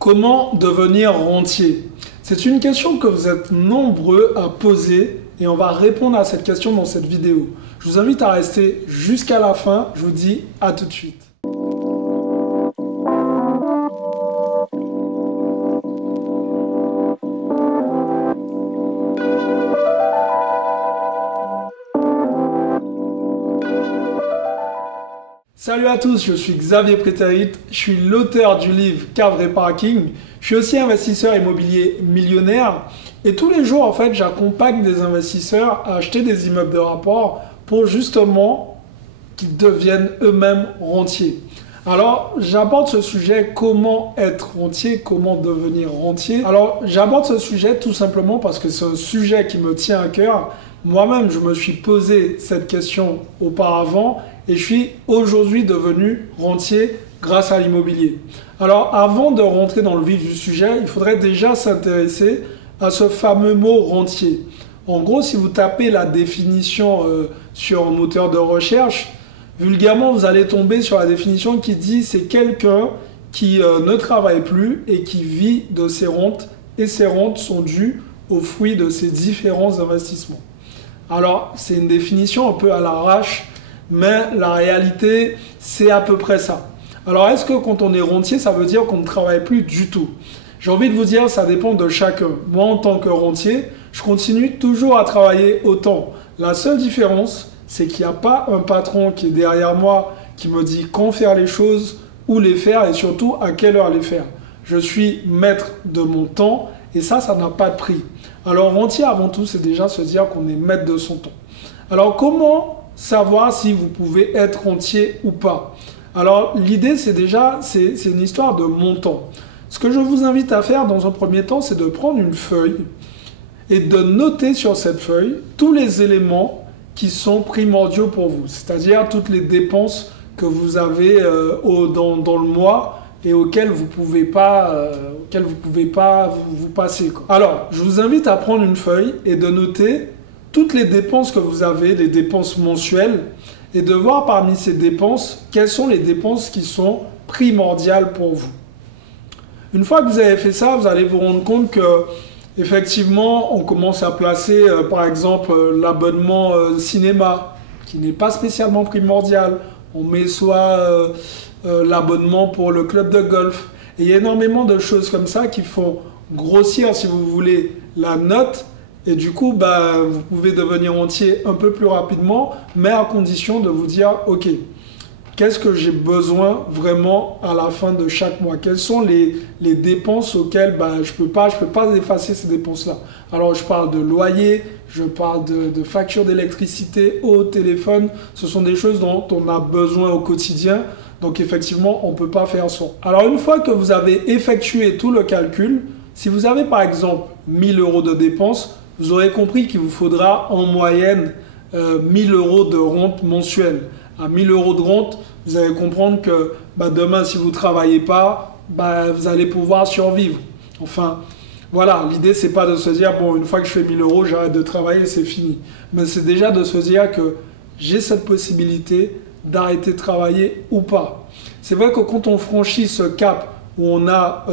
Comment devenir rentier? C'est une question que vous êtes nombreux à poser et on va répondre à cette question dans cette vidéo. Je vous invite à rester jusqu'à la fin. Je vous dis à tout de suite. Salut à tous, je suis Xavier Prétérit, je suis l'auteur du livre Cave Parking. Je suis aussi investisseur immobilier millionnaire et tous les jours en fait j'accompagne des investisseurs à acheter des immeubles de rapport pour justement qu'ils deviennent eux-mêmes rentiers. Alors j'aborde ce sujet, comment être rentier, comment devenir rentier. Alors j'aborde ce sujet tout simplement parce que c'est un sujet qui me tient à cœur. Moi-même je me suis posé cette question auparavant et je suis aujourd'hui devenu rentier grâce à l'immobilier. Alors avant de rentrer dans le vif du sujet, il faudrait déjà s'intéresser à ce fameux mot rentier. En gros, si vous tapez la définition sur un moteur de recherche, vulgairement vous allez tomber sur la définition qui dit c'est quelqu'un qui ne travaille plus et qui vit de ses rentes et ses rentes sont dues aux fruits de ses différents investissements. Alors c'est une définition un peu à l'arrache, mais la réalité, c'est à peu près ça. Alors, est-ce que quand on est rentier, ça veut dire qu'on ne travaille plus du tout? J'ai envie de vous dire, ça dépend de chacun. Moi, en tant que rentier, je continue toujours à travailler autant. La seule différence, c'est qu'il n'y a pas un patron qui est derrière moi qui me dit quand faire les choses, où les faire et surtout à quelle heure les faire. Je suis maître de mon temps et ça n'a pas de prix. Alors, rentier, avant tout, c'est déjà se dire qu'on est maître de son temps. Alors, comment savoir si vous pouvez être rentier ou pas? Alors l'idée c'est une histoire de montant. Ce que je vous invite à faire dans un premier temps, c'est de prendre une feuille et de noter sur cette feuille tous les éléments qui sont primordiaux pour vous, c'est-à-dire toutes les dépenses que vous avez dans le mois et auxquelles vous ne pouvez pas, vous passer, quoi. Alors je vous invite à prendre une feuille et de noter toutes les dépenses que vous avez, les dépenses mensuelles, et de voir parmi ces dépenses, quelles sont les dépenses qui sont primordiales pour vous. Une fois que vous avez fait ça, vous allez vous rendre compte que, effectivement, on commence à placer, par exemple, l'abonnement cinéma, qui n'est pas spécialement primordial. On met soit l'abonnement pour le club de golf. Et il y a énormément de choses comme ça qui font grossir, si vous voulez, la note. Et du coup, vous pouvez devenir rentier un peu plus rapidement, mais à condition de vous dire, ok, qu'est-ce que j'ai besoin vraiment à la fin de chaque mois? Quelles sont les dépenses auxquelles je peux pas effacer ces dépenses-là? Alors, je parle de loyer, je parle de facture d'électricité, eau, téléphone. Ce sont des choses dont on a besoin au quotidien. Donc, effectivement, on ne peut pas faire sans. Alors, une fois que vous avez effectué tout le calcul, si vous avez par exemple 1000 € de dépenses, vous aurez compris qu'il vous faudra en moyenne 1000 € de rente mensuelle. À 1000 € de rente, vous allez comprendre que demain, si vous ne travaillez pas, vous allez pouvoir survivre. Enfin, voilà, l'idée, ce n'est pas de se dire, bon, une fois que je fais 1000 €, j'arrête de travailler, c'est fini. Mais c'est déjà de se dire que j'ai cette possibilité d'arrêter de travailler ou pas. C'est vrai que quand on franchit ce cap où on a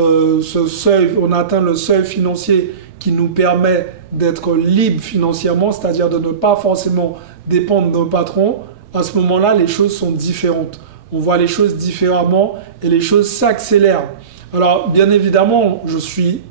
ce seuil, on atteint le seuil financier qui nous permet d'être libre financièrement, c'est-à-dire de ne pas forcément dépendre d'un patron, à ce moment-là, les choses sont différentes. On voit les choses différemment et les choses s'accélèrent. Alors, bien évidemment, je suis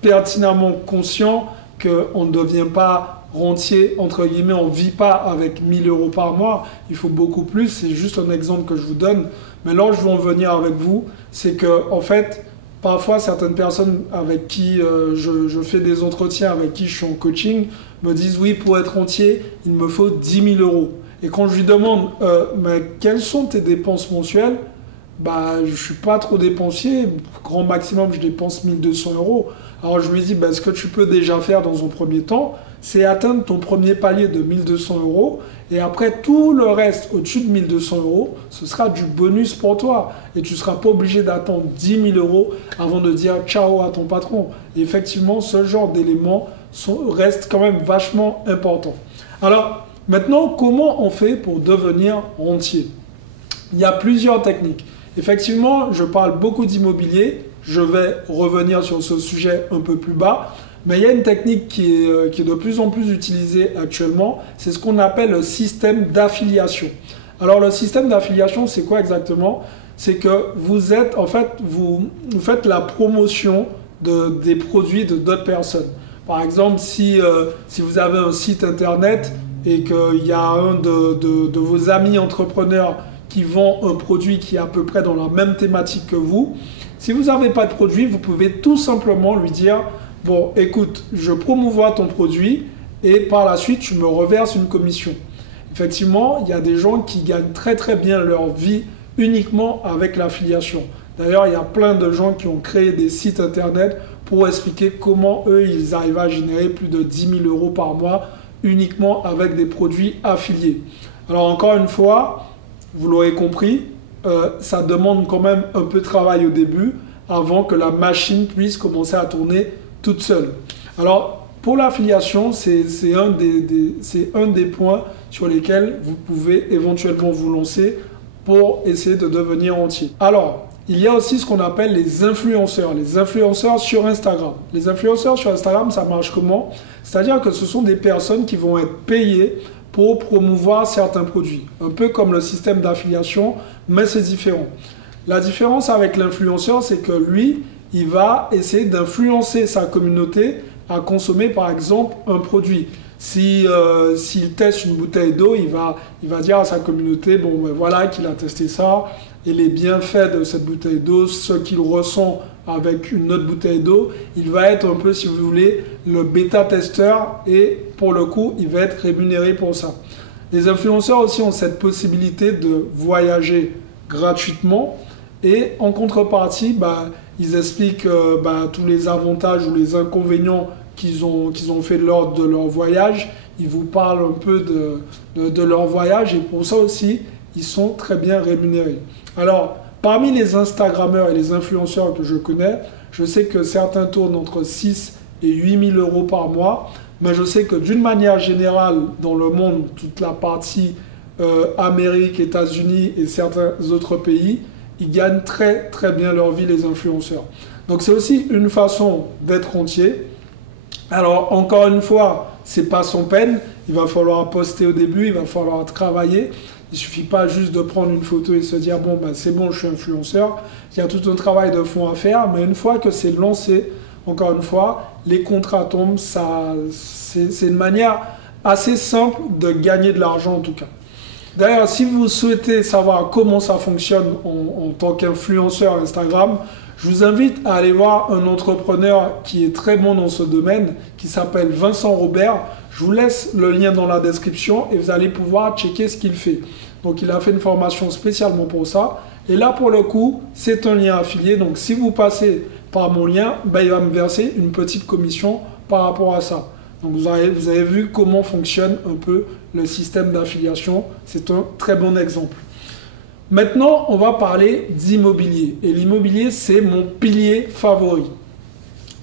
pertinemment conscient qu'on ne devient pas rentier, entre guillemets, on ne vit pas avec 1000 € par mois, il faut beaucoup plus, c'est juste un exemple que je vous donne. Mais là, je veux en venir avec vous, c'est que, en fait, parfois, certaines personnes avec qui je fais des entretiens, avec qui je suis en coaching, me disent oui, pour être rentier, il me faut 10 000 €. Et quand je lui demande mais quelles sont tes dépenses mensuelles, je ne suis pas trop dépensier, grand maximum, je dépense 1200 €. Alors je lui dis ce que tu peux déjà faire dans un premier temps, c'est atteindre ton premier palier de 1200 € et après tout le reste au-dessus de 1200 €, ce sera du bonus pour toi et tu ne seras pas obligé d'attendre 10 000 € avant de dire ciao à ton patron. Et effectivement, ce genre d'éléments reste quand même vachement important. Alors maintenant, comment on fait pour devenir rentier? Il y a plusieurs techniques. Effectivement, je parle beaucoup d'immobilier, Je vais revenir sur ce sujet un peu plus bas. Mais il y a une technique qui est de plus en plus utilisée actuellement. C'est ce qu'on appelle le système d'affiliation. Alors le système d'affiliation, c'est quoi exactement? C'est que vous êtes, en fait, vous faites la promotion des produits de d'autres personnes. Par exemple, si vous avez un site internet et qu'il y a un de vos amis entrepreneurs qui vend un produit qui est à peu près dans la même thématique que vous, si vous n'avez pas de produit, vous pouvez tout simplement lui dire « Bon, écoute, je promouvois ton produit et par la suite, tu me reverses une commission. » Effectivement, il y a des gens qui gagnent très très bien leur vie uniquement avec l'affiliation. D'ailleurs, il y a plein de gens qui ont créé des sites internet pour expliquer comment eux, ils arrivent à générer plus de 10 000 euros par mois uniquement avec des produits affiliés. Alors encore une fois, vous l'aurez compris, ça demande quand même un peu de travail au début avant que la machine puisse commencer à tourner toute seule. Alors pour l'affiliation, c'est un des points sur lesquels vous pouvez éventuellement vous lancer pour essayer de devenir entier. Alors, il y a aussi ce qu'on appelle les influenceurs sur Instagram. Les influenceurs sur Instagram, ça marche comment? C'est-à-dire que ce sont des personnes qui vont être payées pour promouvoir certains produits. Un peu comme le système d'affiliation, mais c'est différent. La différence avec l'influenceur, c'est que lui, il va essayer d'influencer sa communauté à consommer par exemple un produit. S'il teste une bouteille d'eau, il va dire à sa communauté, bon ben voilà qu'il a testé ça, et les bienfaits de cette bouteille d'eau, ce qu'il ressent avec une autre bouteille d'eau, il va être un peu, si vous voulez, le bêta-testeur et pour le coup, il va être rémunéré pour ça. Les influenceurs aussi ont cette possibilité de voyager gratuitement et en contrepartie, ils expliquent tous les avantages ou les inconvénients qu'ils ont fait lors de leur voyage. Ils vous parlent un peu de leur voyage et pour ça aussi, ils sont très bien rémunérés. Alors, parmi les Instagrammeurs et les influenceurs que je connais, je sais que certains tournent entre 6 et 8 000 euros par mois, mais je sais que d'une manière générale, dans le monde, toute la partie Amérique, États-Unis et certains autres pays, ils gagnent très très bien leur vie, les influenceurs. Donc c'est aussi une façon d'être entier. Alors encore une fois, c'est pas sans peine, il va falloir poster au début, il va falloir travailler. Il ne suffit pas juste de prendre une photo et se dire bon c'est bon, je suis influenceur. Il y a tout un travail de fond à faire, mais une fois que c'est lancé, encore une fois, les contrats tombent. C'est une manière assez simple de gagner de l'argent en tout cas. D'ailleurs, si vous souhaitez savoir comment ça fonctionne en tant qu'influenceur Instagram, je vous invite à aller voir un entrepreneur qui est très bon dans ce domaine, qui s'appelle Vincent Robert. Je vous laisse le lien dans la description et vous allez pouvoir checker ce qu'il fait. Donc, il a fait une formation spécialement pour ça. Et là, pour le coup, c'est un lien affilié. Donc, si vous passez par mon lien, il va me verser une petite commission par rapport à ça. Donc, vous avez vu comment fonctionne un peu le système d'affiliation. C'est un très bon exemple. Maintenant, on va parler d'immobilier. Et l'immobilier, c'est mon pilier favori.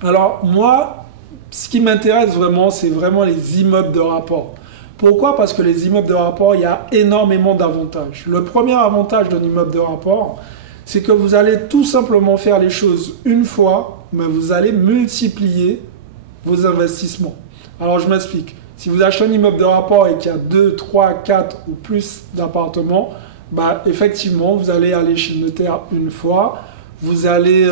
Alors, moi, ce qui m'intéresse vraiment, c'est vraiment les immeubles de rapport. Pourquoi? Parce que les immeubles de rapport, il y a énormément d'avantages. Le premier avantage d'un immeuble de rapport, c'est que vous allez tout simplement faire les choses une fois, mais vous allez multiplier vos investissements. Alors, je m'explique. Si vous achetez un immeuble de rapport et qu'il y a 2, 3, 4 ou plus d'appartements, effectivement, vous allez aller chez le notaire une fois, vous allez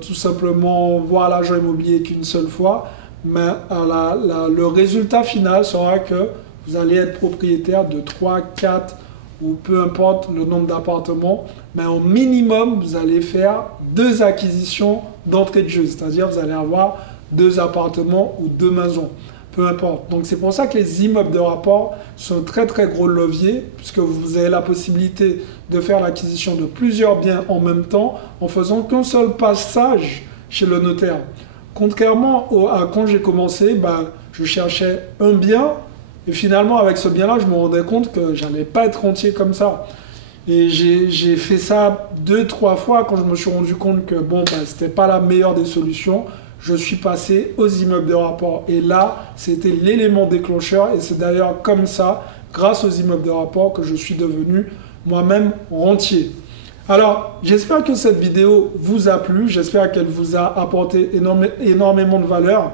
tout simplement voir l'agent immobilier qu'une seule fois, mais le résultat final sera que vous allez être propriétaire de 3, 4 ou peu importe le nombre d'appartements, mais au minimum, vous allez faire 2 acquisitions d'entrée de jeu, c'est-à-dire vous allez avoir 2 appartements ou 2 maisons. Peu importe. Donc c'est pour ça que les immeubles de rapport sont un très très gros levier, puisque vous avez la possibilité de faire l'acquisition de plusieurs biens en même temps en faisant qu'un seul passage chez le notaire. Contrairement à quand j'ai commencé, je cherchais un bien et finalement avec ce bien-là, je me rendais compte que j'allais pas être entier comme ça. Et j'ai fait ça 2-3 fois quand je me suis rendu compte que c'était pas la meilleure des solutions. Je suis passé aux immeubles de rapport. Et là, c'était l'élément déclencheur. Et c'est d'ailleurs comme ça, grâce aux immeubles de rapport, que je suis devenu moi-même rentier. Alors, j'espère que cette vidéo vous a plu, j'espère qu'elle vous a apporté énormément de valeur.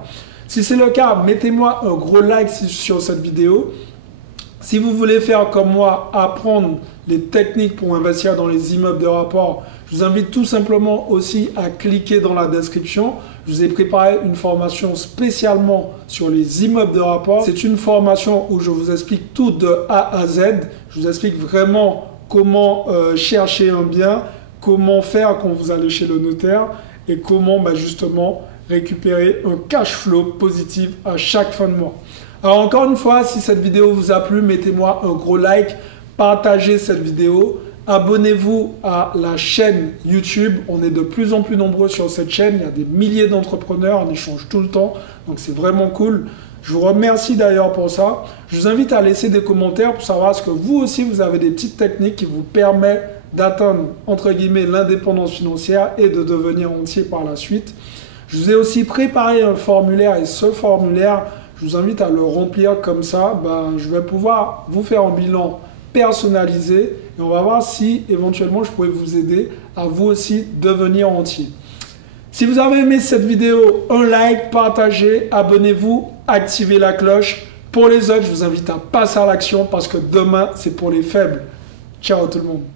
Si c'est le cas, mettez-moi un gros like sur cette vidéo. Si vous voulez faire comme moi, apprendre les techniques pour investir dans les immeubles de rapport, je vous invite tout simplement aussi à cliquer dans la description. Je vous ai préparé une formation spécialement sur les immeubles de rapport. C'est une formation où je vous explique tout de A à Z. Je vous explique vraiment comment chercher un bien, comment faire quand vous allez chez le notaire et comment justement récupérer un cash flow positif à chaque fin de mois. Alors encore une fois, si cette vidéo vous a plu, mettez-moi un gros like, partagez cette vidéo, abonnez-vous à la chaîne YouTube. On est de plus en plus nombreux sur cette chaîne, il y a des milliers d'entrepreneurs, on échange tout le temps, donc c'est vraiment cool. Je vous remercie d'ailleurs pour ça. Je vous invite à laisser des commentaires pour savoir est-ce que vous aussi vous avez des petites techniques qui vous permettent d'atteindre entre guillemets l'indépendance financière et de devenir entier par la suite. Je vous ai aussi préparé un formulaire et ce formulaire, je vous invite à le remplir comme ça. Je vais pouvoir vous faire un bilan personnalisé et on va voir si éventuellement je pourrais vous aider à vous aussi devenir entier. Si vous avez aimé cette vidéo, un like, partagez, abonnez-vous, activez la cloche. Pour les autres, je vous invite à passer à l'action parce que demain, c'est pour les faibles. Ciao tout le monde.